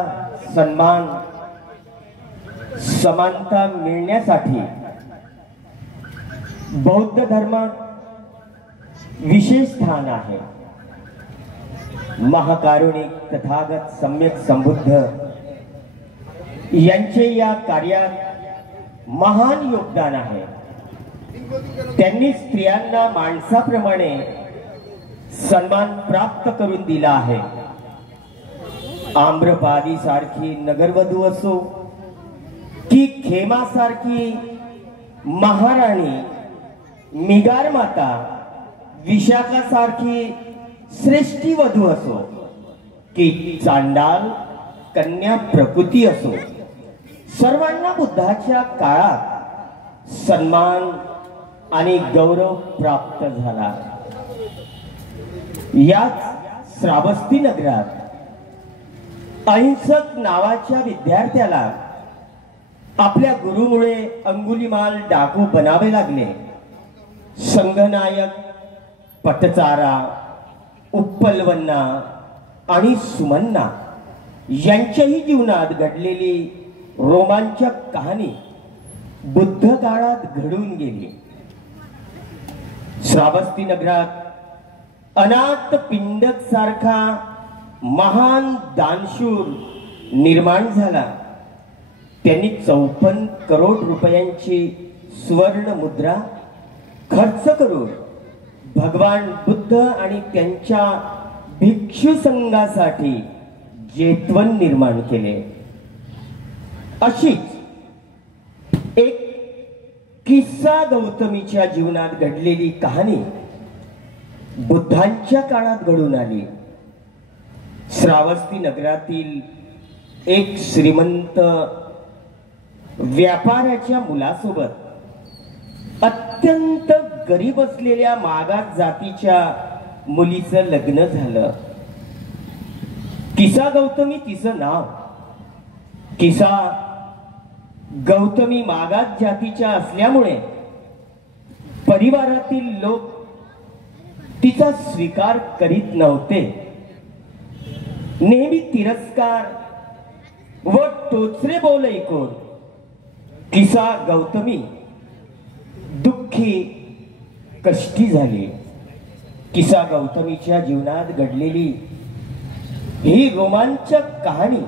सन्मान समानता मिळण्यासाठी बौद्ध धर्मात विशेष स्थान आहे। महाकारुणिक तथागत सम्यक संबुद्ध यांचे या कार्यात महान योगदान आहे। त्यांनी स्त्रियांना माणसाप्रमाणे सन्मान प्राप्त करून दिला आहे। आम्रपाली सारखी नगरवधू असो की खेमा सारखी महाराणी, मिगार माता, विशाखा सारखी श्रेष्ठी वधू असो की चांडाल कन्या प्रकृती असो, सर्वांना बुद्धाच्या काळात सन्मान आणि गौरव प्राप्त झाला। याच श्रावस्ती नगरात अहिंसक नावाच्या विद्यार्थ्याला आपल्या गुरुमुळे अंगुलीमाल डाकू बनावे लागले। संघनायक, पटचारा, उत्पलवन्ना आणि सुमन्ना यांच्याही जीवनात घडलेली रोमांचक कहाणी बुद्ध काळात घडून गेली। श्रावस्ती नगरात अनाथ पिंडक सारखा महान दानशूर निर्माण झाला। त्यांनी 54 करोड रुपयांची सुवर्ण मुद्रा खर्च करून भगवान बुद्ध आणि त्यांच्या भिक्षू संघासाठी जेतवन निर्माण केले। अशीच एक किस्सा गौतमीच्या जीवनात घडलेली कहाणी बुद्धांच्या काळात घडून आली। श्रावस्ती नगरातील एक श्रीमंत व्यापाऱ्याच्या मुलासोबत अत्यंत गरीब असलेल्या मागास जातीच्या मुलीचं लग्न झालं। किसा गौतमी तिचं नाव। किसा गौतमी मागास जातीच्या असल्यामुळे परिवारातील लोक तिचा स्वीकार करीत नव्हते। नेहमी तिरस्कार व टोचरे बोल ऐकून किसा गौतमी दुःखी कष्टी झाली। किसा गौतमीच्या जीवनात घडलेली ही रोमांचक कहाणी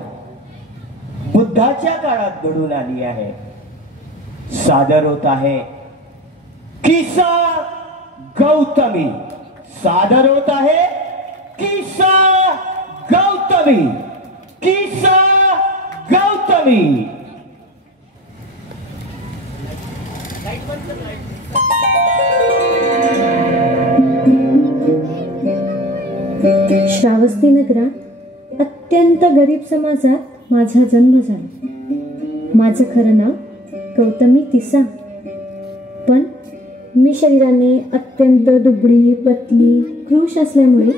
बुद्धाच्या काळात घडून आली आहे। सादर होत आहे किसा गौतमी। सादर होत आहे किसा गौतमी। किसा गौतमी। श्रावस्ती नगरात अत्यंत गरीब समाजात माझा जन्म झाला। माझं खरं नाव गौतमी तिसा, पण मी शरीराने अत्यंत दुबळी, पतली, कृश असल्यामुळे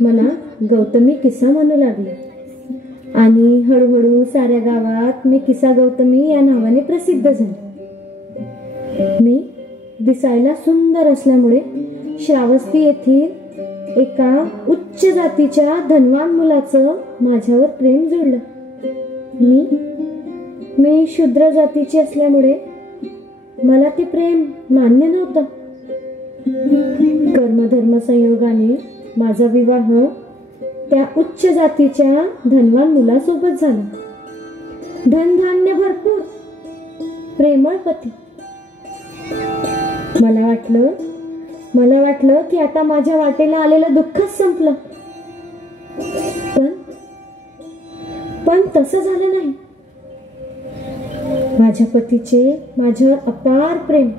मला गौतमी किसा म्हणू लागले आणि हळूहळू साऱ्या गावात मी किसा गौतमी या नावाने प्रसिद्ध झाले। मी दिसायला सुंदर असल्यामुळे श्रावस्ती येथील एका उच्च जातीच्या धनवान मुलाचं माझ्यावर प्रेम जोडलं। मी शूद्र जातीची असल्यामुळे मला ते प्रेम मान्य नव्हतं। कर्मधर्म संयोगाने माझा विवाह त्या उच्च जातीच्या धनवान मुलासोबत झाला। धनधान्य भरपूर, प्रेमळ पती। मला वाटलं की आता माझ्या वाटेला आलेलं दुःखच संपलं, पण तसं झालं नाही। माझ्या पतीचे माझ्यावर अपार प्रेम,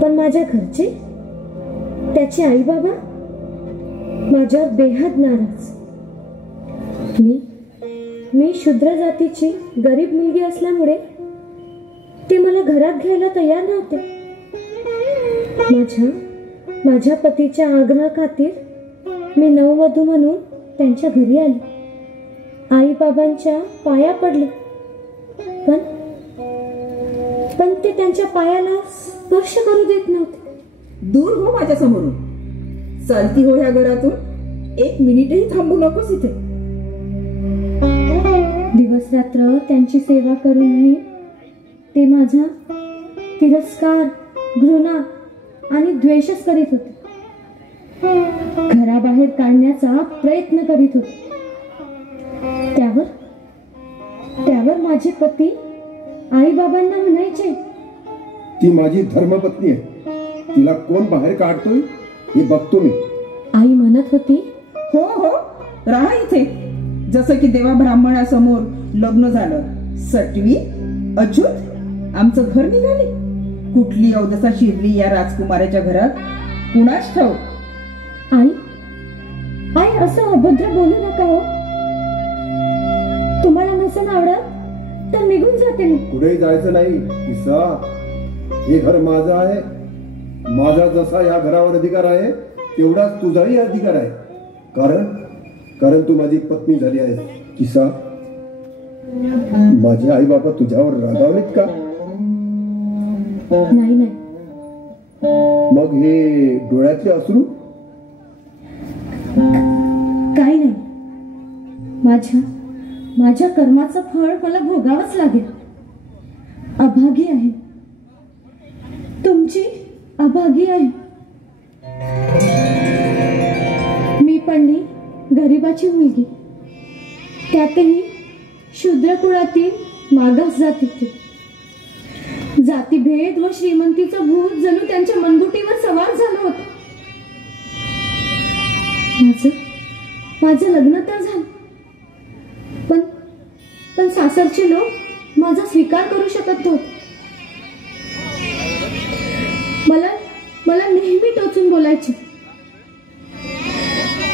पण माझ्या घरचे, त्याचे आई बाबा माझ्यावर बेहद नाराज। मी शूद्र जातीची गरीब मुलगी असल्यामुळे ते मला घरात घ्यायला तयार नव्हते। माझ्या पतीच्या आग्रहाखातीर मी नववधू म्हणून त्यांच्या घरी आली। आई बाबांच्या पाया पडले, पण ते त्यांच्या पायाला स्पर्श करू देत नव्हते। दूर हो माझ्या समोरून, चालती हो ह्या घरातून, एक मिनिटही थांबू नकोस इथे। दिवस रात्र त्यांची सेवा करूनही ते माझा तिरस्कार, घृणा आणि द्वेषच करीत होते. घराबाहेर काढण्याचा प्रयत्न करीत होते. त्यावर माझे पती आई बाबांना म्हणायचे, ती माझी धर्मपत्नी आहे, तिला कोण बाहेर काढतोय हे बघतो मी. आई म्हणत होती, हो हो, राहा इथे. जसं की देवा ब्राह्मणासमोर लग्न झालं, सटवी अच्युत आमचं घर निघाले. कुठली अवदसा शिरली या राजकुमाराच्या घरात कुणाच ठाऊक. आई असं अभद्र बोलू नका हो. तुम्हाला नसेल आवडत तर निघून जाते मी. कुठेही जायचं नाही किसा. हे घर माझं आहे. माझा जसा या घरावर अधिकार आहे तेवढाच तुझाही अधिकार आहे. कारण तू माझी पत्नी झाली आहे किसा. माझे आई बाबा तुझ्यावर रागावलेत का? नाही. मग हे डोळ्यातले अश्रू? काही नाही. माझ्या कर्माचं फळ मला भोगावंच लागेल. अभागी आहे, तुमची अभागी आहे. मी पडली गरिबाची मुलगी, त्यातही शूद्र कुळातील मागास जातीतील. जातीभेद व श्रीमंतीचं भूत जणू त्यांच्या मनगुटीवर सवार झालं होतं. माझं लग्न तर झालं, पण सासरचे लोक माझा स्वीकार करू शकत नव्हते. मला नेहमी टोचून बोलायचे.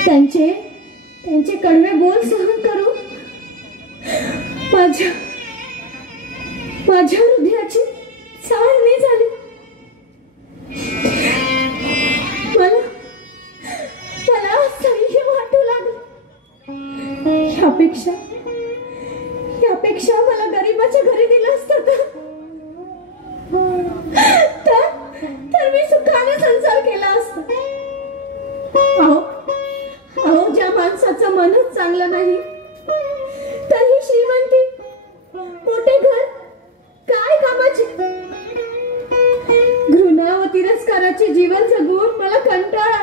त्यांचे कडवे बोल सहन करून माझ्या हृदयाची चाळणी झाली. मला असह्य वाटू लागलं. यापेक्षा मला गरीबाच्या घरी दिलं असतं तर मी सुखाने संसार केला असता. अहो, ज्या माणसाचं मनच चांगलं नाही तरी श्रीमंती, मोठे घर काय कामाचे. घृणा व तिरस्काराचे जीवन जगून मला कंटाळा.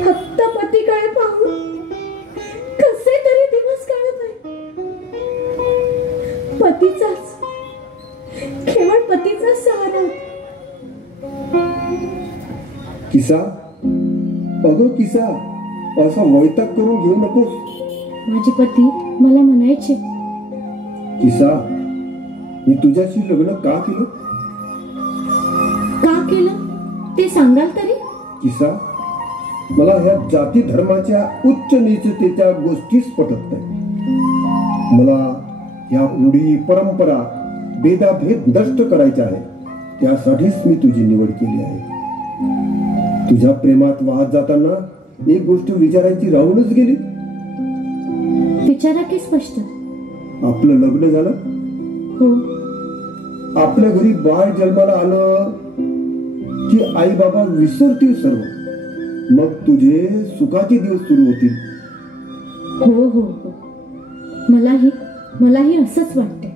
फक्त पतीकडे पाहून कसे तरी दिवस काढत आहे. केवळ पतीचा सहारा. किसा, अगं किसा, असा वैताग करून घेऊ नकोस. माझे पती मला म्हणायचे, किसा, मी तुझ्याशी लग्न का केलं ते सांगाल तरी? किसा, मला ह्या जाती धर्माच्या उच्च नीचतेच्या गोष्टीच पटत नाही. मला या रूढी परंपरा भेदाभेद नष्ट करायच्या आहे. त्यासाठीच मी तुझी निवड केली आहे. तुझ्या प्रेमात वाहत जाताना एक गोष्ट विचारायची राहूनच गेली. विचारा की स्पष्ट. आपलं लग्न झालं? हो. आपल्या घरी बाळ जन्माला आलं की आई बाबा विसरतील सर्व. मग तुझे सुखाचे दिवस सुरू होतील. हो. मलाही असंच वाटते.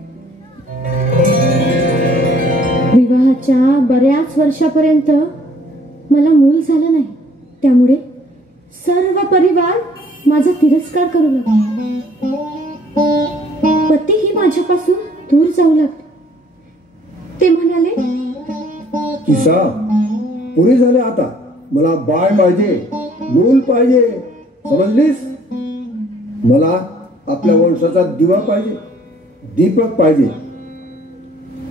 विवाहाच्या बऱ्याच वर्षापर्यंत मला मूल झालं नाही. त्यामुळे सर्व परिवार माझा तिरस्कार करू लागला. पतीही माझ्यापासून दूर जाऊ लागले. ते म्हणाले, किसा, पुरे झाले आता. मला बाळ पाहिजे, मूल पाहिजे, समजलीस? मला आपल्या वंशाचा दिवा पाहिजे, दीपक पाहिजे.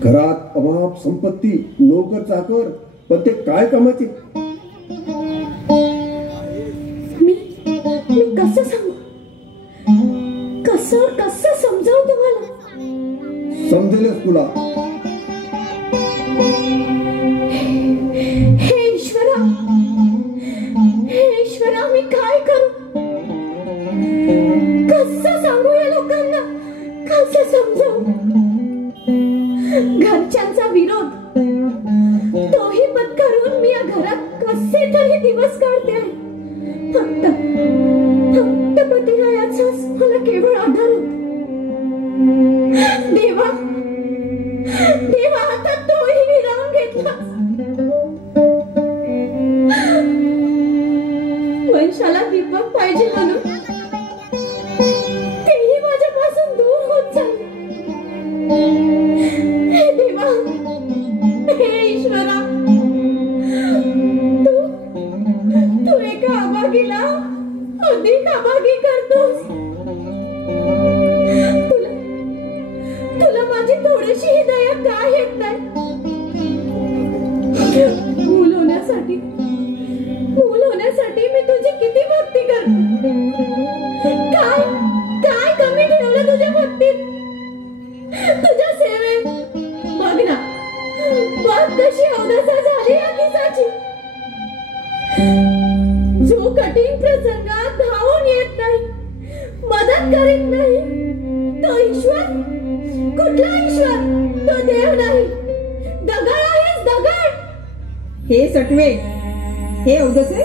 घरात अमाप संपत्ती, नोकर चाकर, पण ते काय कामाचे? मी कसं सांगू? कसं समजावू तुम्हाला? समजेलच तुला. हे ईश्वरा, मी काय करू? कसं सांगू या लोकांना? कसं समजावू? घरच्यांचा विरोध तोही पत्करून मी या घरात कसे तरी दिवस काढते आहे. फक्त पतिरायाचा दीपक पाहिजे म्हणून तेही माझ्यापासून दूर होत चालले. हे देवा, हे ईश्वरा, तू एका अभागीला अधिक अभागी करतोस. तुला माझी थोडीशी दया का येत नाही? मूल होण्यासाठी मी तुझी किती भक्ती करते. काय कमी ठेवलं तुझ्या भक्तीत, तुझ्या सेवेत? बघ ना, बघ कशी अवदसा झाली या किसाची. जो कठीण प्रसंगात धावून येत नाही, मदत करीत नाही, तो ईश्वर कुठला ईश्वर? तो देव नाही, दगड आहेस, दगड. हे सटवे, हे अवदसे,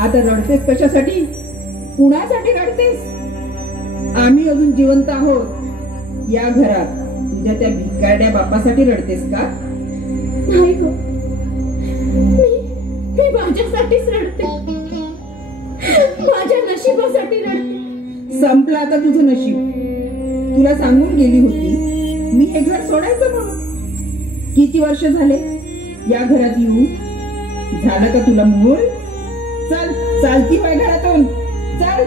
आता रडतेस कशासाठी? कुणासाठी रडतेस? आम्ही अजून जिवंत आहोत या घरात तुझ्या त्या भिकारड्या बापासाठी रडतेस का? नाही हो, मी माझ्यासाठीच रडते, माझ्या नशिबासाठी रडते. संपलं आता तुझं नशीब. तुला सांगून गेली होती मी हे घर सोडायचं म्हणून. किती वर्ष झाले या घरात येऊन? झालं का तुला मूळ? चल, चालती हो घरातून, चल.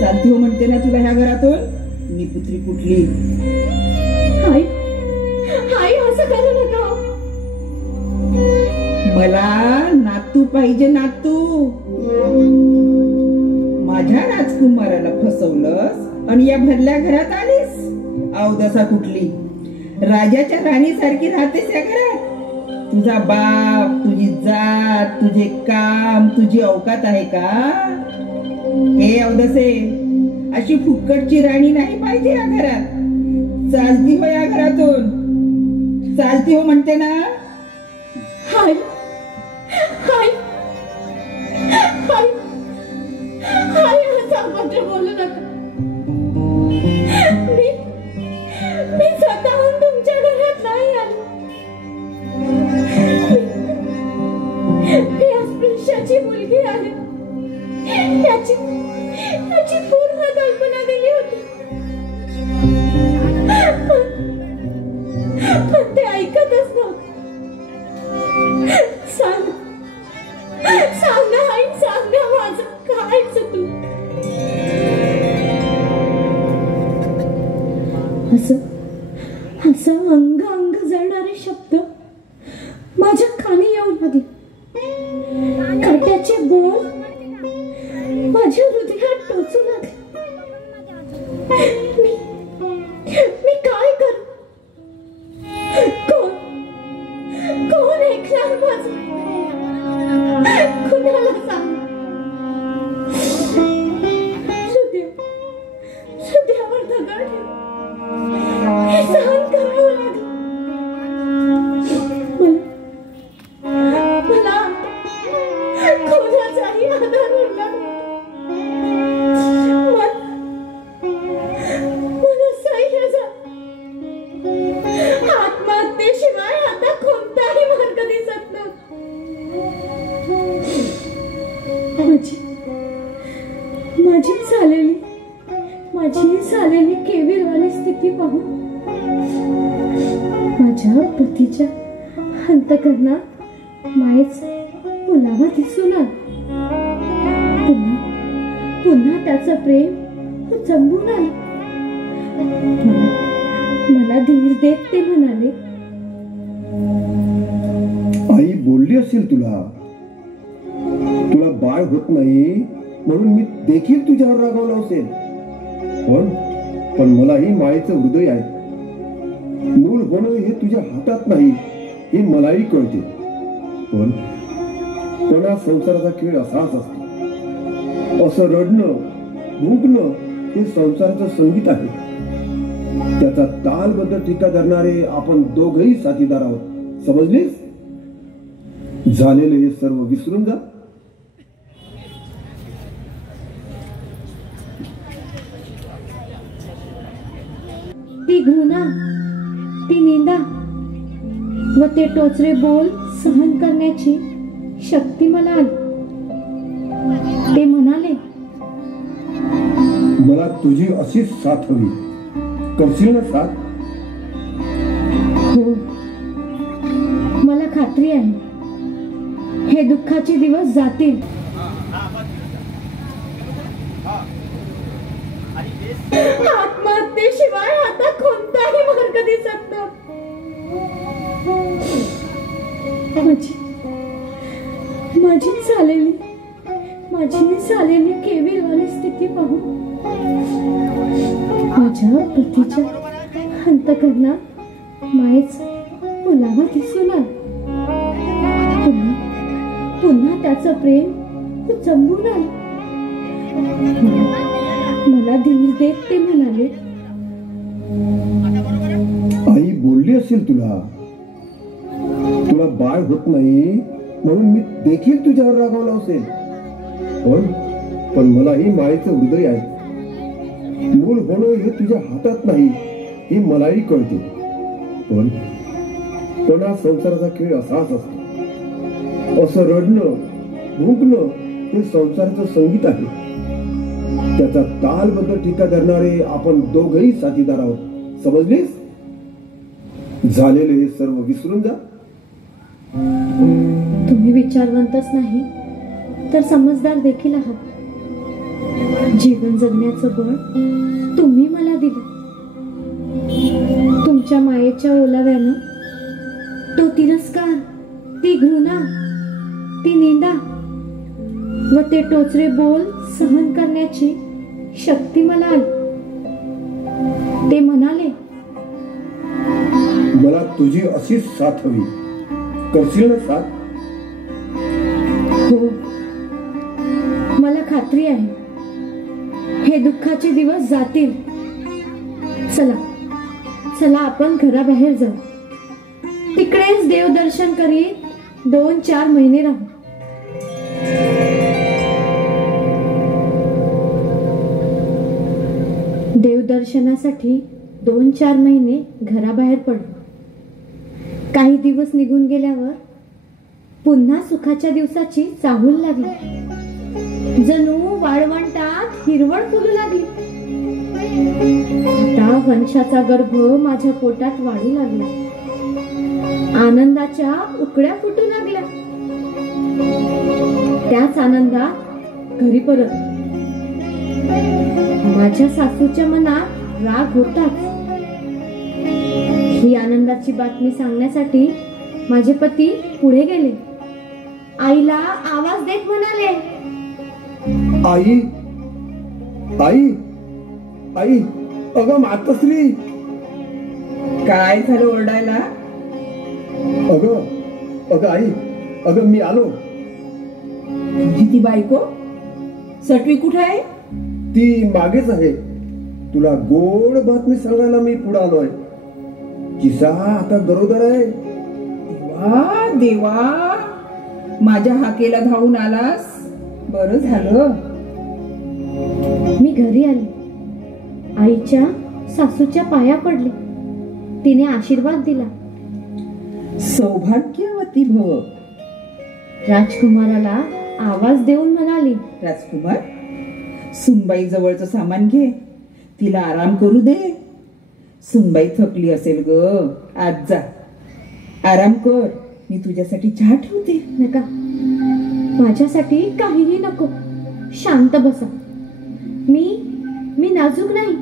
चालती हो म्हणते ना तुला ह्या घरातून. मी पुत्री कुठली? हाय, असं करू नका. मला नातू पाहिजे, नातू. माझ्या राजकुमाराला फसवलंस आणि या भरल्या घरात आलीस. अवदसा कुठली? राजाच्या राणीसारखी राहतेस या घरात. तुझा बाप, तुझी जात, तुझे काम, तुझी औकात आहे का? हे अवदसे, अशी फुक्कटची राणी नाही पाहिजे या घरात. चालती हो या घरातून, चालती हो म्हणते ना. हाय, असं मात्र बोलू नका. मी स्वतःहून तुमच्या घरात नाही आले. मी अस्पृश्याची मुलगी आहे, याची पूर्ण कल्पना दिली होती. पण ते ऐकतच नव्हते. सांगा आई, सांगा माझं काय चुकलं? असं अंग जळणारे शब्द माझ्या कानी येऊ लागले. काट्याचे बोल माझ्या हृदयात टोचू लागले. मी काय करू? कोण ऐकणार माझं? कुणाला सांग? हृदयावर दगड हे सहन करावं लागलं. मला कोणाचाही आधार उरला. मला सह्य झालं. आत्महत्येशिवाय आता कोणताही मार्ग दिसत नव्हता. माझी झालेली केविलवाणी स्थिती पाहून माझ्या पतीच्या अंतःकरणात मायेचा मुलावा दिसून आला. पुन्हा त्याचं प्रेम चंबून आलं. मला धीर देत ते म्हणाले, आई बोलली असेल तुला बाळ होत नाही म्हणून मी देखील तुझ्यावर रागावला असेल. पण मलाही मायेचं हृदय आहे. मूल होणं हे तुझ्या हातात नाही हे मलाही कळते. पण कोणा संसाराचा खेळ असाच असतो. असं रडणं भुंकणं हे संसाराचं संगीत आहे. त्याचा तालबद्ध ठिका धरणारे आपण दोघही साथीदार आहोत. समजलीस? झालेले हे सर्व विसरून जा. ती घृणा, ती निंदा व ते टोचरे बोल सहन करण्याची शक्ती मला आली. ते म्हणाले, मला तुझी अशीच साथ हवी, करशील ना साथ? हो, मला खात्री आहे हे दुःखाचे दिवस जातील. आत्महत्येशिवाय आता कोणताही मार्ग दिसत माझी झालेली केविलवाणी स्थिती पाहून माझ्या पतीच्या अंतःकरणात मायेच ओलावा दिसून आला. पुन्हा त्याचं प्रेम चंबून आलं. मला धीर देत ते म्हणाले, आई बोलली असेल तुला बाळ होत नाही म्हणून मी देखील तुझ्यावर रागावला असेल, पण मलाही मायेचं हृदय आहे. मूल होणं हे तुझ्या हातात नाही हे मलाही कळते. पण हा संसाराचा खेळ असाच असतो. असं रडणं भुंकणं हे संसाराचं संगीत आहे. त्याचा तालबद्ध टीका धरणारे आपण दोघही साथीदार आहोत. समजलीस? झालेले हे सर्व विसरून जा. तुम्ही विचारवंतच नाही तर समजदार देखील आहात. जीवन जगण्याचं बळ तुम्ही मला दिलं. तुमच्या मायेच्या ओलाव्यानं तो तिरस्कार, ती घृणा, ती निंदा व ते टोचरे बोल सहन करण्याची शक्ती मला आली. ते म्हणाले, मला तुझी अशीच साथ हवी, करशील ना साथ? हो, मला खात्री आहे हे दुःखाचे दिवस जातील. चला आपण घराबाहेर जाऊ. तिकडेच देवदर्शन करीत 2-4 महिने राहू. देवदर्शनासाठी 2-4 महिने घराबाहेर पडलो. काही दिवस निघून गेल्यावर पुन्हा सुखाच्या दिवसाची चाहूल लागली. जणू वाळवंटात हिरवळ फुलू लागली. आता वंशाचा गर्भ माझ्या पोटात वाढू लागला. आनंदाच्या उकड्या फुटू लागल्या. त्याच आनंदात घरी परत. माझ्या सासूच्या मनात राग होताच. ही आनंदाची बातमी सांगण्यासाठी माझे पती पुढे गेले. आईला आवाज देत म्हणाले, आई आई आई अगं मातोश्री. काय झालं ओरडायला? अगं आई, अगं मी आलो. तुझी ती बायको सटवी कुठे आहे? ती मागेच आहे. तुला गोड बातमी सांगायला मी पुढे आलोय. किसा आता गरोदर आहे. देवा देवा, माझ्या हाकेला धावून आलास, बरं झालं. मी घरी आले. आईच्या सासूच्या पाया पडले. तिने आशीर्वाद दिला. सौभाग्यवती भव. राजकुमाराला आवाज देऊन म्हणाली, राजकुमार, सुनबाई जवळचं सामान घे, तिला आराम करू दे. सुनबाई थकली असेल ग, आज जा आराम कर. मी तुझ्यासाठी चहा ठेवते. नका, माझ्यासाठी काहीही नको. शांत बसा. मी नाजूक नाही.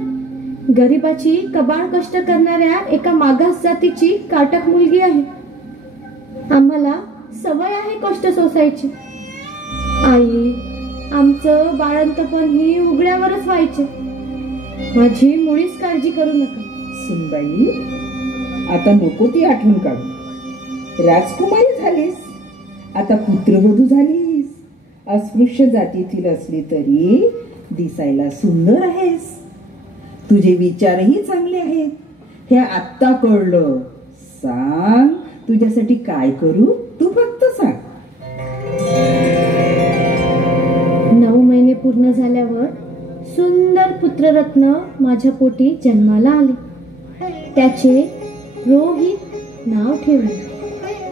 गरिबाची कबाड कष्ट करणाऱ्या एका मागास जातीची काटक मुलगी आहे. आम्हाला सवय आहे कष्ट सोसायची. आई, आमचं बाळंतपण ही उघड्यावरच व्हायचं. माझी मुळीच काळजी करू नका. सुनबाई, आता नको ती आठवण काढू. राजकुमारी झालीस, आता पुत्रवधू झालीस. अस्पृश्य जातीतील असली तरी दिसायला सुंदर आहेस. तुझे विचारही चांगले आहेत, हे आत्ता कळलं. सांग, तुझ्यासाठी काय करू, तू फक्त सांग. 9 महिने पूर्ण झाल्यावर सुंदर पुत्ररत्न माझ्या पोटी जन्माला आले. त्याचे रोहित नाव ठेवले.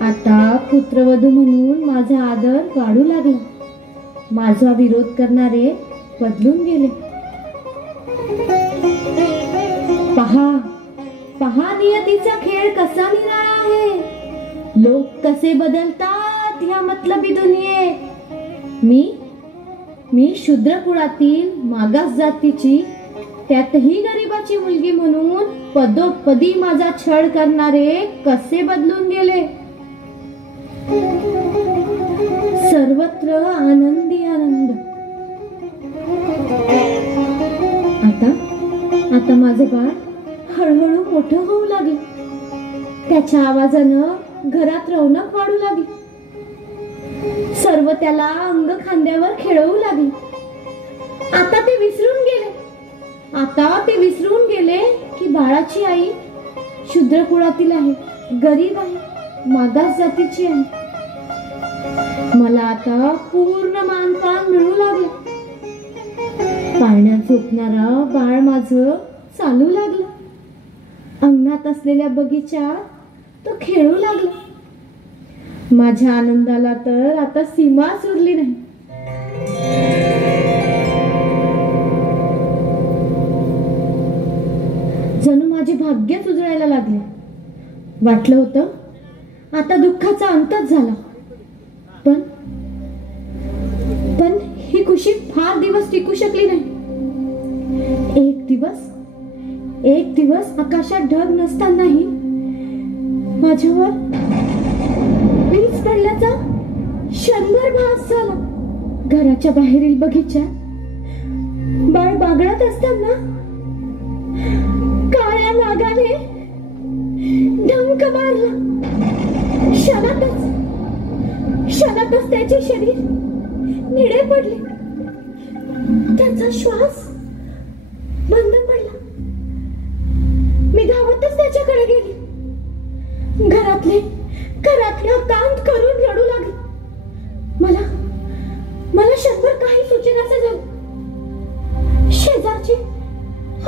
आता पुत्रवधू म्हणून माझा आदर वाढू लागला. माझा विरोध करणारे बदलून गेले. पहा पहा नियतीचा खेळ कसा निराळा आहे. लोक कसे बदलतात ह्या मतलबी दुनियेत. मी शूद्र कुळातील मागास जातीची, त्यातही गरिबाची मुलगी म्हणून पदोपदी माझा छळ करणारे कसे बदलून गेले. सर्वत्र आनंदी आनंद. आता माझं बाळ हळूहळू मोठं होऊ लागले. त्याच्या आवाजानं घरात रौनक वाढू लागली. सर्व त्याला अंग खांद्यावर खेळवू लागले. आता ते विसरून गेले की बाळाची आई शूद्र कुळातील आहे, गरीब आहे, मागास जातीची आहे. मला आता पूर्ण मानपान मिळू लागले. पाळण्यात झोपणारा बाळ माझं चालू लागलं. अंगणात असलेल्या बगीच्यात तो खेळू लागला. माझ्या आनंदाला तर आता सीमाच उरली नाही. जणू माझे भाग्यच उजळायला लागले. वाटलं होतं आता दुःखाचा अंतच झाला. पण ही खुशी फार दिवस टिकू शकली नाही. एक दिवस आकाशात ढग नसतानाही माझ्यावर वीज पडल्याचा क्षणभर भास झाला. घराच्या बाहेरील बगीच्यात बाळ बागडत असताना काळ्या नागाने डंक मारला. क्षणातच त्याचे शरीर निळे पडले. त्याचा श्वास बंद पडला. मी धावतच त्याच्याकडे गेली. घरातले अकांत करून रडू लागले. मला क्षणभर काही सुचेनासे झालं. शेजारचे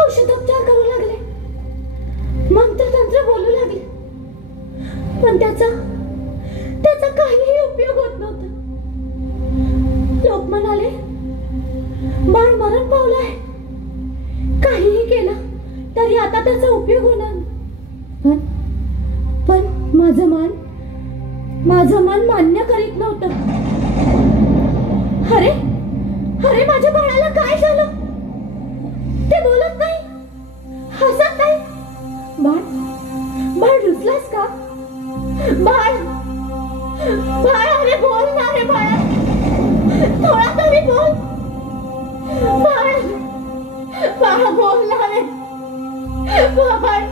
औषधोपचार करू लागले, मंत्रतंत्र बोलू लागले, पण त्याचा काहीही उपयोग होत नव्हता. लोक म्हणाले बाळ मरण पावलं आहे. काहीही केलं तरी आता त्याचा उपयोग होणार नाही. पण माझं मन मान्य करीत नव्हतं. अरे माझ्या बाळाला काय झालं? ते बोलत नाही, हसत नाही. बाळ रुसलास का? बाळ अरे बोल ना रे बाळा, थोडा तरी बोल. बाळ बोल ना रे बाळ.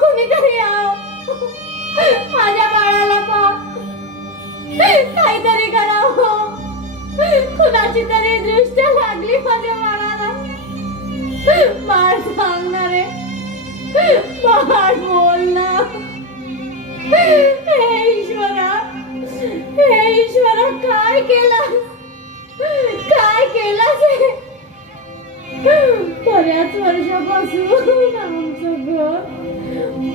कुणीतरी आओ. माझ्या बाळाला पहा, काहीतरी करावं. कुणाची तरी दृष्ट लागली माझ्या बाळाला. बाळ सांगणार रे, बाळ बोल ना. हे ईश्वरा काय केलं बऱ्याच वर्षापासून आमचं घर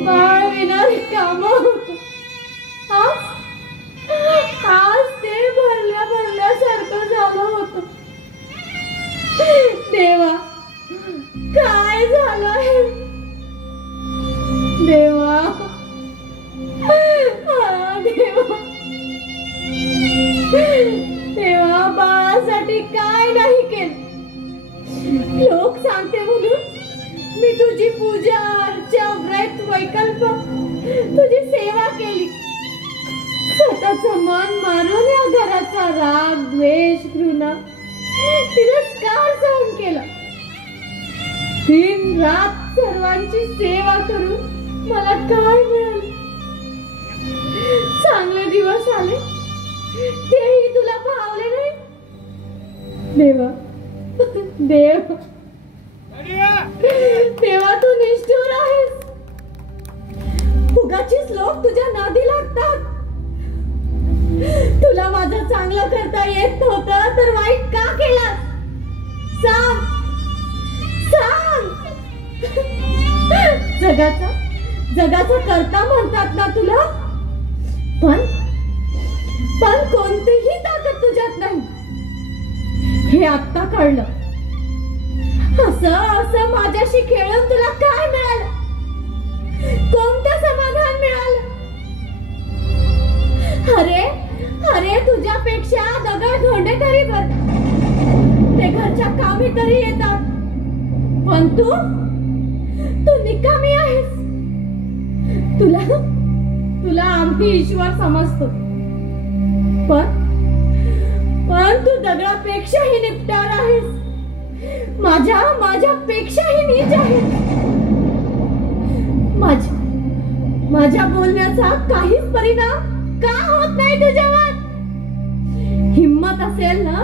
बाळ विना रिकामं. आज ते भरल्यासारखं झालं होतं. देवा काय झालंय? देवा बाळासाठी काय नाही केलं. लोक सांगते म्हणून मी तुझी पूजा अर्चा व्रत वैकल्प तुझी सेवा केली. स्वतःचं मन मारून या घराचा राग द्वेष घृणा तिरस्कार सहन केला. दिन रात सर्वांची सेवा करून मला काय मिळालं? चांगले दिवस आले तेही तुला पावले नाही. देवा तू निष्ठुर आहेस. उगाचीच लोक तुझ्या नादी लागतात. तुला माझं चांगलं करता येत नव्हतं तर वाईट का केलास? सांग. जगाचा करता म्हणतात ना तुला. पण पण कोणतीही ताकद तुझ्यात नाही हे आत्ता कळलं. असं असं माझ्याशी खेळून तुला काय मिळालं? कोणतं समाधान मिळालं? अरे अरे तुझ्यापेक्षा दगड धोंडे तरी बर, ते घरच्या कामी तरी येतात, पण तू निकामी आहेस. तुला आम्ही ईश्वर समजतो, पण तू दगडापेक्षाही निपटार आहेस. माझ्यापेक्षाही नीच आहेस. माझ्या बोलण्याचा काहीच परिणाम का होत नाही तुझ्यावर? हिम्मत असेल ना,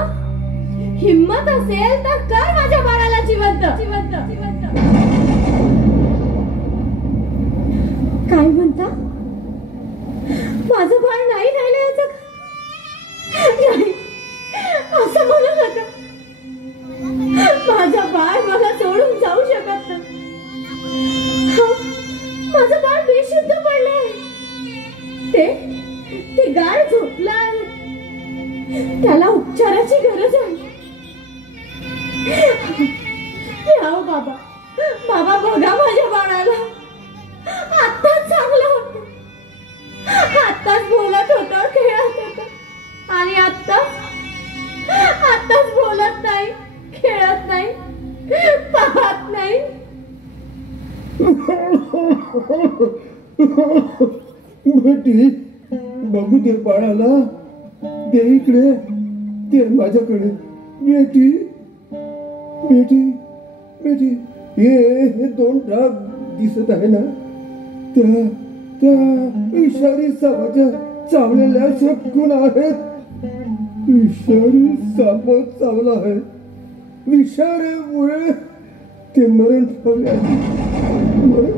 हिम्मत असेल तर कर माझ्या बाळाला जिवंत. काय म्हणता? माझं बाळ नाही राहिलं याचं? नाही, असं म्हणू नका. माझं बाळ मला सोडून जाऊ शकत नाही. माझं बाळ बेशुद्ध पडलं आहे. ते गाळ झोपलं आहे. त्याला उपचाराची गरज आहे. याव बाबा बघा माझ्या बाळाला. आत्ताच चांगलं होतं, आत्ताच बोलत होतं, खेळत होतं, आणि आत्ताच बोलत नाही, खेळत नाही, पाहत नाही. बेटी, बघू दे बाळाला, दे इकडे, दे माझ्याकडे. बेटी बेटी बेटी, हे 2 डाग दिसत आहे ना, त्या विषारी सापाच्या चावलेल्या शकून आहेत. विषारी साप चावला आहे. विषारीमुळे ते मरण पावले आहे. मरण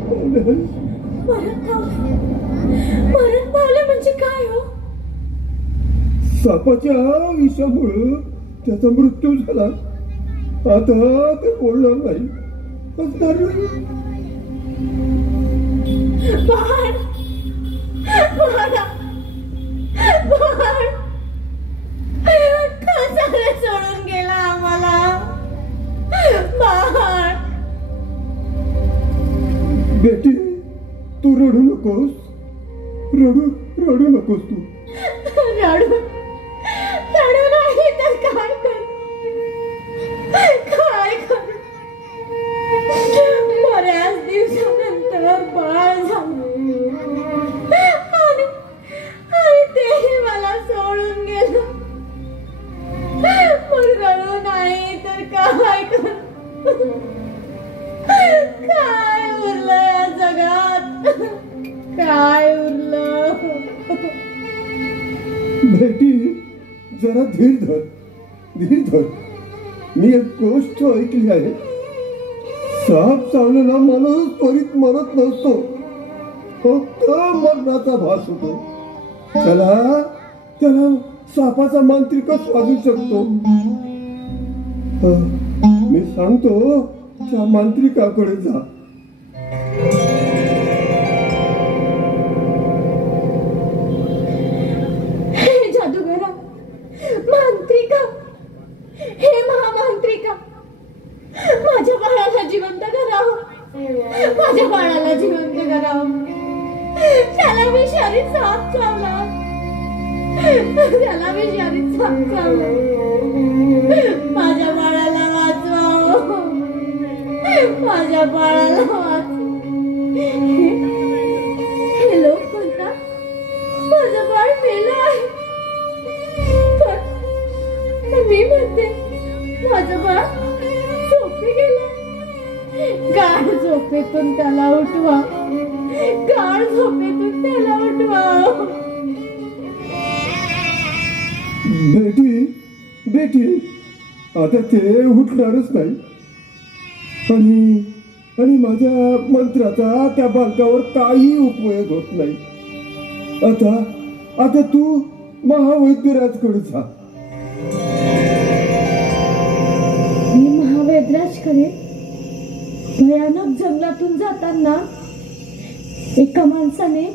पावले म्हणजे काय हो? सापाच्या विषामुळे त्याचा मृत्यू झाला. आता ते बोलणार नाही, हसणार नाही. कशाला सोडून गेला आम्हाला बाळ? बेटी, तू रडू नकोस, रडू नकोस. तू रडू नाही तर काय कर? बऱ्याच दिवसानंतर बाळ झालं, आणि तेही मला सोडून गेलं. पण रडू नाही तर काय कर? काय उरलं या जगात? काय उरलं? बेटी, जरा धीर धर. मी एक गोष्ट ऐकली आहे. साप चावलेला माणूस त्वरित मरत नसतो, फक्त मरणाचा भास होतो. त्याला सापाचा मांत्रिकच वाजू शकतो. मी सांगतो, त्या मांत्रिकाकडे जा. हे जादूगरा, मांत्रिका, हे महामांत्रिका, माझ्या बाळाला जिवंत करावं. त्याला विषारी साप चावला. माझ्या बाळाला वाचवा, माझ्या बाळाला वाचवा. हे लोक म्हणतात माझं बाळ मेलं आहे, पण मी म्हणते माझं बाळ झोपी गेलं. गाढ झोपेतून त्याला उठवा, गाढ झोपेतून त्याला उठवा. बेटी, आता ते उठणारच नाही, आणि माझ्या मंत्राचा त्या बालकावर काही उपयोग होत नाही. आता तू महावैद्यराजकडे जा. मी महावैद्यराजकडे भयानक जंगलातून जाताना एका माणसाने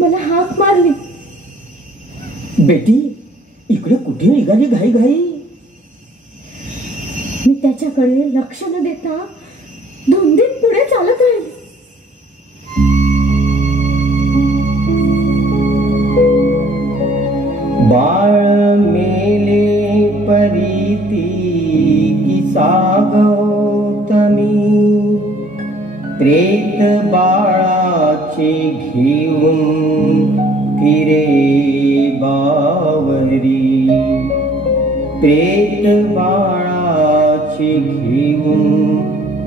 मला हाक मारली. बेटी, इकडे कुठे निघाली घाई घाई? मी त्याच्याकडे लक्ष न देता धुंदीत पुढे चालत राहिले. बाळ मेले परीती किसा गौतमी, प्रेत बाळाचे घेऊन फिरे बावरी, प्रेत बाळाचे घेऊन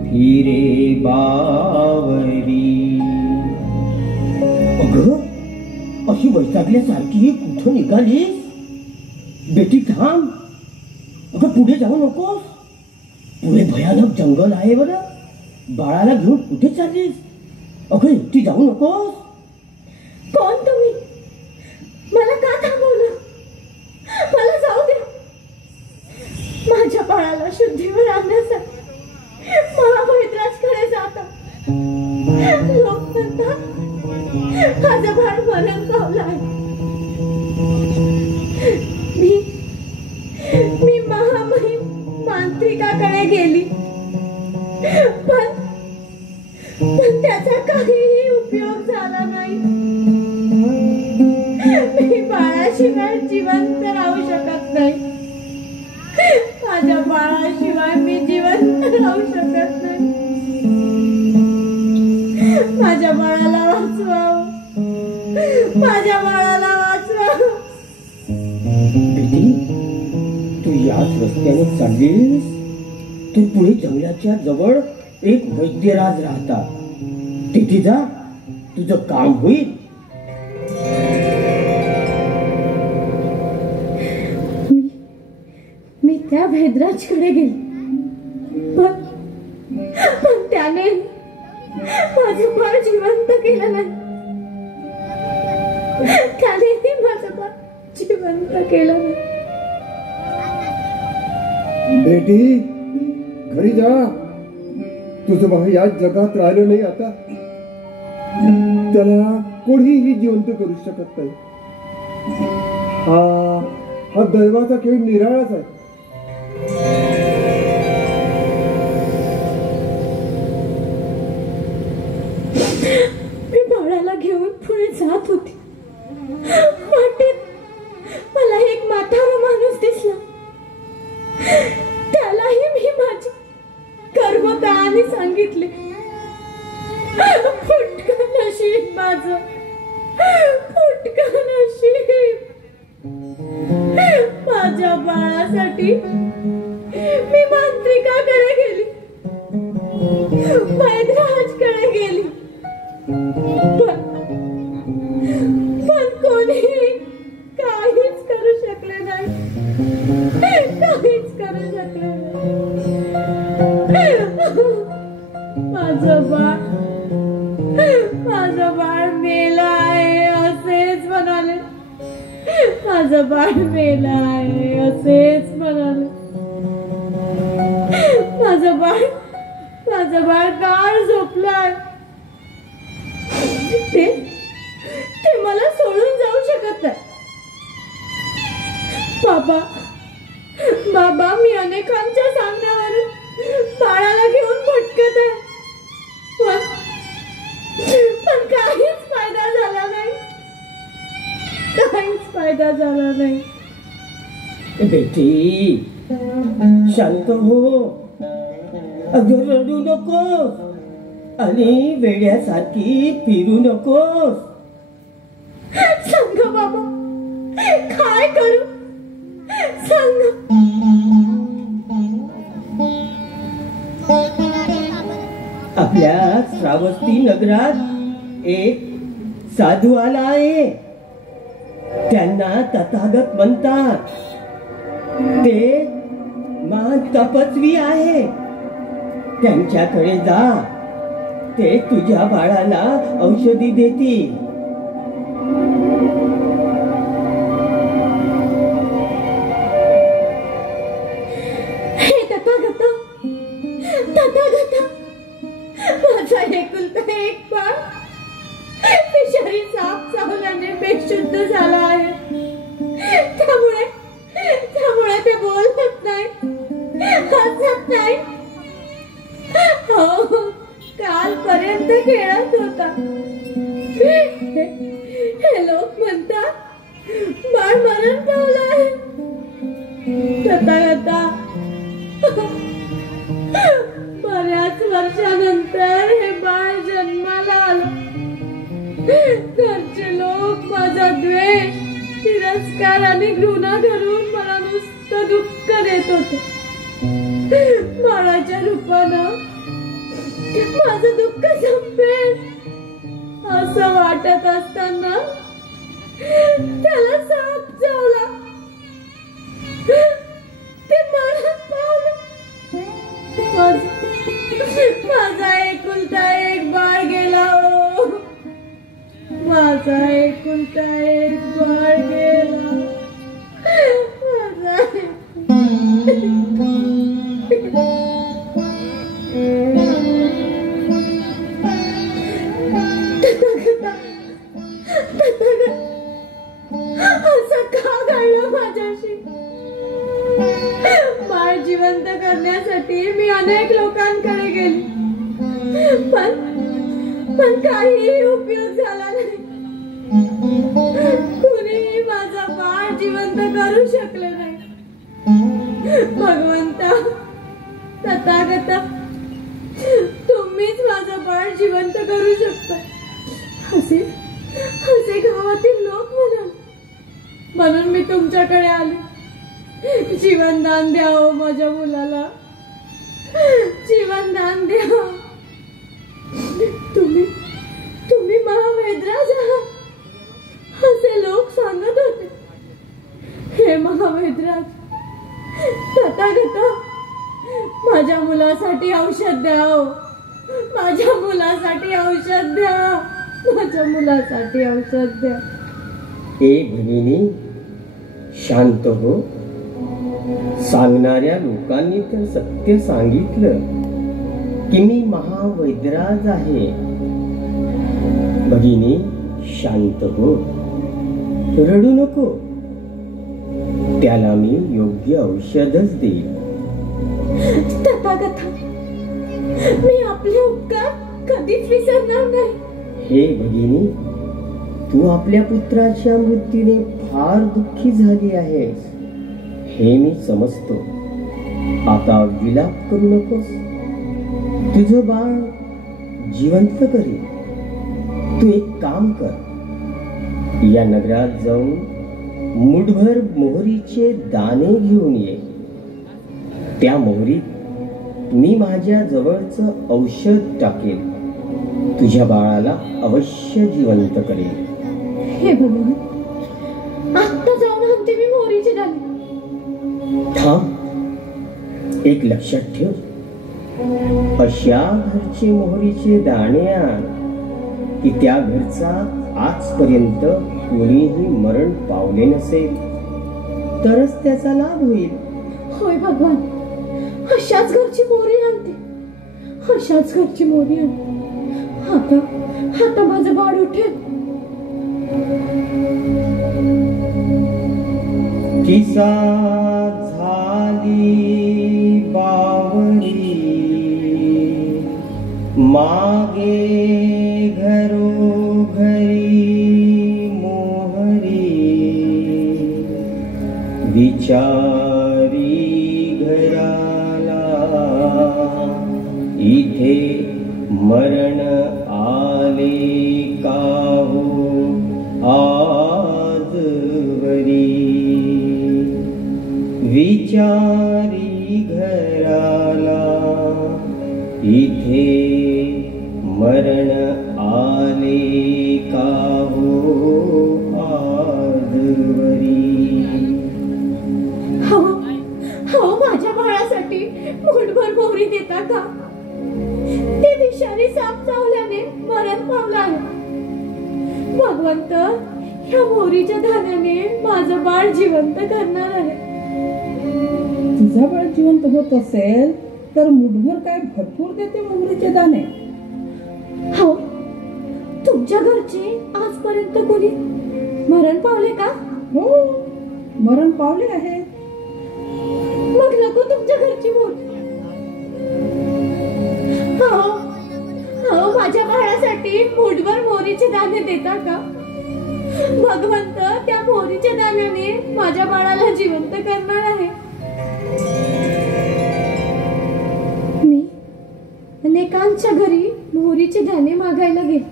फिरे बावरी. अगं, अशी वैतागल्यासारखी कुठं निघालीस? बेटी थांब. अगं पुढे जाऊ नकोस. पुढे भयानक जंगल आहे बरं. बाळाला घेऊन कुठे चाललीस? अगं एकटी जाऊ नकोस. कोण तुम्ही? मला का थांबवलं? मला जाऊ द्या. माझ्या बाळाला शुद्धीवर आणण्यासाठी मला वैद्यराजकडे जाता. लोक म्हणतात माझं बाळ मरण पावलाय. मी महामहिम मांत्रिकाकडे गेली, पण त्याचा काहीही उपयोग झाला नाही. मी बाळाशिवाय जिवंत राहू शकत नाही. माझ्या बाळाशिवाय मी जिवंत राहू शकत नाही. माझ्या बाळाला वाचवावं. माझ्या बाळाला वाचवावं. बेटी, तू याच रस्त्याने चाललीस तर पुढे जंगलाच्या जवळ एक वैद्यराज राहतात. तिथे जा, तुझं काम होईल. मी त्या वैद्यराजकडे गेले, पण त्याने माझं बाळ जिवंत केलं नाही. त्याने माझं बाळ जिवंत केलं नाही. बेटी, घरी जा. तुझं बाळ या जगात राहिलं नाही आता. त्याला कोणीही जिवंत करू शकत नाही. हा दैवाचा खेळ निराळाच आहे. मी बाळाला घेऊन पुढे जात होती. वाटेत मला एक म्हातारा माणूस दिसला. त्यालाही मी माझी कर्मकहाणी सांगितली. फुटकं नशीब माझं, फुटकं नशीब. माझ्या बाळासाठी मी मांत्रिकाकडे गेली, वैद्यराजकडे गेली, पण कोणीही काहीच करू शकले नाही. काहीच करू शकले नाही. माझं बाळ मेलं आहे असेच म्हणाले. माझं बाळ मेलं आहे असेच म्हणाले. माझं बाळ गाढ झोपलाय. ते मला सोडून जाऊ शकत नाही. बाबा, मी अनेकांच्या सांगण्यावरून बाळाला घेऊन भटकत आहे, पण काहीच फायदा झाला नाही. काहीच फायदा झाला नाही. बेटी, शांत हो. अगं रडू नकोस आणि वेड्यासारखी फिरू नकोस. सांगा बाबा, काय करू सांगा. आपल्या श्रावस्ती नगरात एक साधू आला आहे. त्यांना तथागत म्हणतात. ते महान तपस्वी आहे. त्यांच्याकडे जा. ते तुझ्या बाळाला औषधी देतील. माझा एकुलता एक बाळ विषारी साप चावल्याने बेशुद्ध झाला आहे. आता खेळत होता. हे लोक म्हणतात बाळ मरण पावलाय. तथागता बऱ्याच वर्षानंतर हे बाळ जन्माला आलं. घरचे लोक माझा द्वेष, तिरस्कार आणि घृणा करून मला नुसतं दुःख देत होते. बाळाच्या रूपानं माझं दुःख संपेल असं वाटत असताना त्याला साप चावला. ते मरण पावलं. माझा एकुलता एक बाळ गेला हो. माझा एकुलता एक बाळ गेला. असं का घडलं माझ्याशी? बाळ जिवंत करण्यासाठी मी अनेक लोकांकडे गेली, पण काहीही उपयोग झाला नाही. कुणीही माझा बाळ जिवंत करू शकलं नाही. भगवंता, तथागता, तुम्हीच माझं बाळ जिवंत करू शकता असे गावातील लोक म्हणाल. म्हणून मी तुमच्याकडे आले. जीवनदान द्या हो माझ्या मुलाला, जीवनदान द्या. तुम्ही महावेदराज आहात असे लोक सांगत होते. हे महावेदराज, तथागता, माझ्या मुलासाठी औषध द्या हो. माझ्या मुलासाठी औषध द्या. माझ्या मुलासाठी औषध द्या. ए भगिनी, शांत हो. सांगणाऱ्या लोकांनी तर सत्य सांगितलं की मी महावैद्यराज आहे. भगिनी, शांत हो, रडू नको. त्याला मी योग्य औषधच देईन. तथागता, मी आपले उपकार कधीच विसरणार नाही. हे भगिनी, तू आपल्या पुत्राच्या मृत्यूने फार दुःखी झाली आहेस, हे मी समजतो. आता विलाप करू नकोस. तुझं बाळ जिवंत करेल. तू एक काम कर, या नगरात जाऊन मुठभर मोहरीचे दाणे घेऊन ये. त्या मोहरीत मी माझ्या जवळचं औषध टाकेल. तुझ्या बाळाला अवश्य जिवंत करेल. हे भगवान, आत्ता जाऊन आणते मी मोहरीचे दाणे. थांब, एक लक्षात ठेव. अशा घरचे मोहरीचे दाणे आण की त्या घरचा आजपर्यंत कोणीही मरण पावले नसेल, तरच त्याचा लाभ होईल. होय भगवान, अशाच घरची मोहरी आणते. अशाच घरची मोहरी आणते. आता माझं बाळ उठेल. किसा झाली बावरी, मागे घरोघरी मोहरी. विचारी घराला इथे मरण आले का हो आजवरी. विचारी घराला इथे मरण आले का हो आजवरी. हो, माझ्या बाळासाठी मुठभर मोहरी देता का? ते विषारी साप चावल्याने मरण पावलं आहे. भगवंत, ह्या मोहरीच्या धान्याने माझं बाळ जिवंत करणार आहे. तुझा बाळ जिवंत होत असेल तर मुठभर काय भरपूर देते मोहरीचे दाणे. हो, तुमच्या घरचे आजपर्यंत कोणी मरण पावले का? हो, मरण पावले आहे. मग नको तुमच्या घरची मोहरी. हो, माझ्या बाळासाठी मूठभर मोहरीचे दाणे देता का? भगवंत त्या मोहरीच्या दाण्याने माझ्या बाळाला जिवंत करणार आहे. मी अनेकांच्या घरी मोहरीचे दाणे मागायला गेले,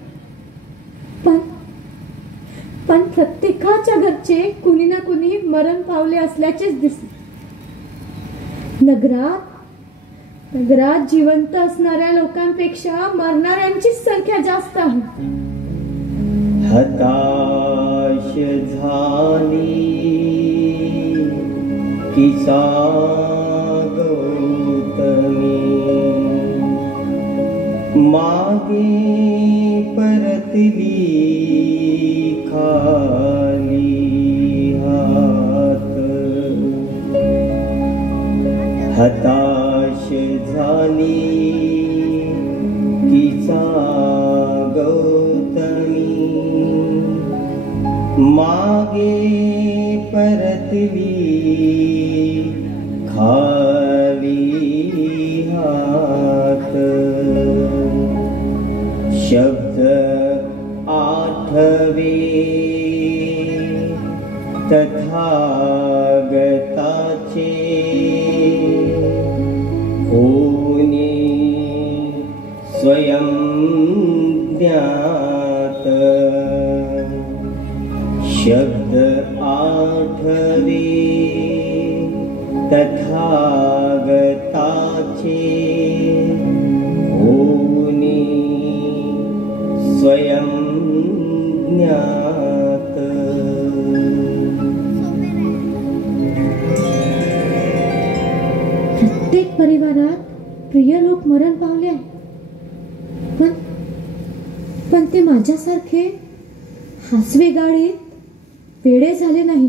पण प्रत्येकाच्या घरचे कुणी ना कुणी मरण पावले असल्याचेच दिसले. नगरात जिवंत असणाऱ्या लोकांपेक्षा मरणाऱ्यांचीच संख्या जास्त आहे. हताश झाली किसा गौतमी, मागे परतली खाली हात. हताश झाली किसा गौतमी, मागे परतली खाली हात. शब्द आठवे तथागताचे, होनी स्वयं ज्ञात. शब्द आठवे तथागताचे, होनी स्वयं ज्ञात. प्रत्येक परिवारात प्रिय लोक मरण पावले आहे, पण ते माझ्यासारखे हासवे गाडीत वेडे झाले नाही.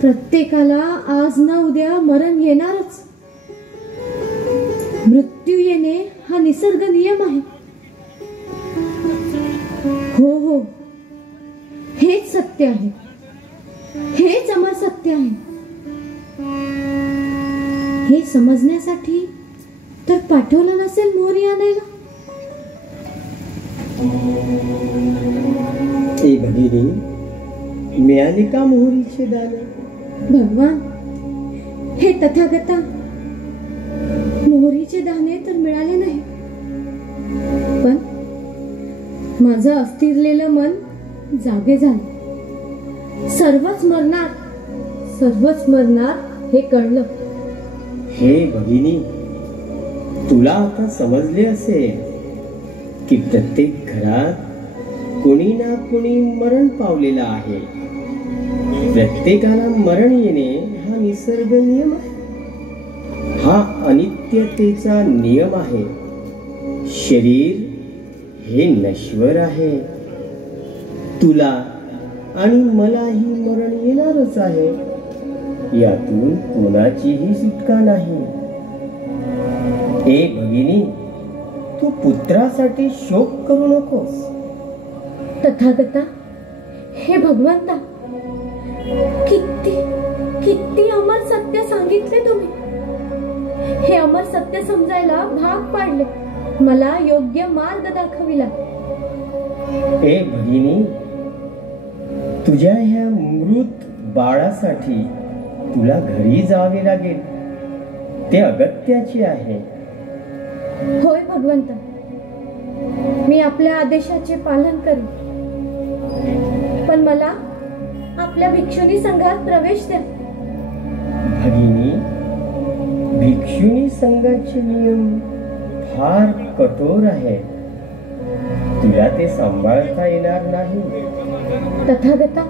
प्रत्येकाला आज ना उद्या मरण येणारच. मृत्यू येणे हा निसर्ग नियम आहे. हो, हेच सत्य आहे, हेच अमर सत्य आहे. हे समजण्यासाठी तर पाठवलं नसेल मोहरी आणायला. ए भगिनी, मिळाले का मोहरीचे दाणे? भगवान, हे तथागता, मोहरीचे दाणे तर मिळाले नाही, पण माझं अस्थिरलेलं मन जागे झालं. सर्वच मरणार हे कळलं. हे भगिनी, तुला आता समजले असेल की प्रत्येक घरात कोणी ना कोणी मरण पावलेला आहे. प्रत्येकाला मरण येणे हा निसर्ग नियम आहे, हा अनित्यतेचा नियम आहे. शरीर हे नश्वर आहे. तुला आणि मलाही मरण येणारच आहे, यातून कोणाचीही सुटका नाही. ए भगिनी, तू पुत्रासाठी शोक करू नकोस. तथागता, हे भगवंता, किती अमर सत्य सांगितले तुम्ही. हे अमर सत्य समजायला भाग पाडले, मला योग्य मार्ग दाखविला. ए भगिनी, तुझ्या ह्या मृत बाळासाठी तुला घरी जावे लागेल, ते अगत्याचे आहे. होय भगवंता, मी आपल्या आदेशाचे पालन करेन, पण मला आपल्या भिक्षुनी संघात प्रवेश द्या. भगिनी, भिक्षुनी संघाचे नियम फार कठोर आहे, तुला ते सांभाळता येणार नाही. तथागता,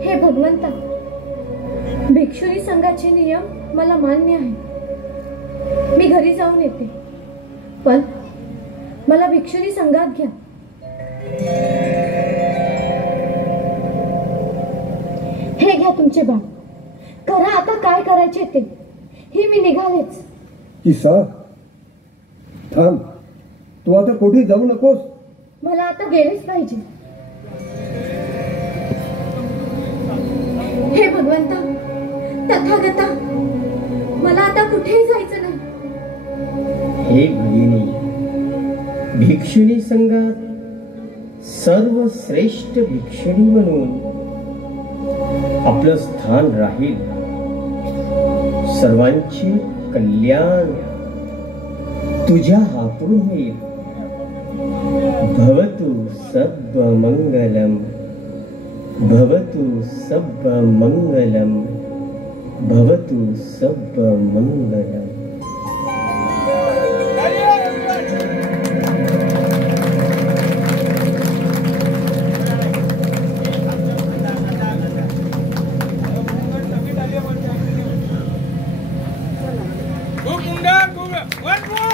हे भगवंता, भिक्षुनी संघाचे नियम मला मान्य आहे. मी घरी जाऊन येते, पण मला भिक्षुनी संघात घ्या. हे घ्या तुमचे बाळ, करा आता काय करायचे ते. ही मी निघालेच. किसा, थांब, तू आता कुठे जाऊ नकोस. मला आता गेलेच पाहिजे. हे भगवंता, तथागता, मला आता कुठेही जायचं नाही. हे भगिनी, भिक्षुणी संघात सर्वश्रेष्ठ भिक्षुणी म्हणून आपलं स्थान राहील. सर्वांचे कल्याण तुझ्या हातून होईल. भवतु सब मंगलम, भवतु सब मंगलम, भवतु सब मंगलम. One more!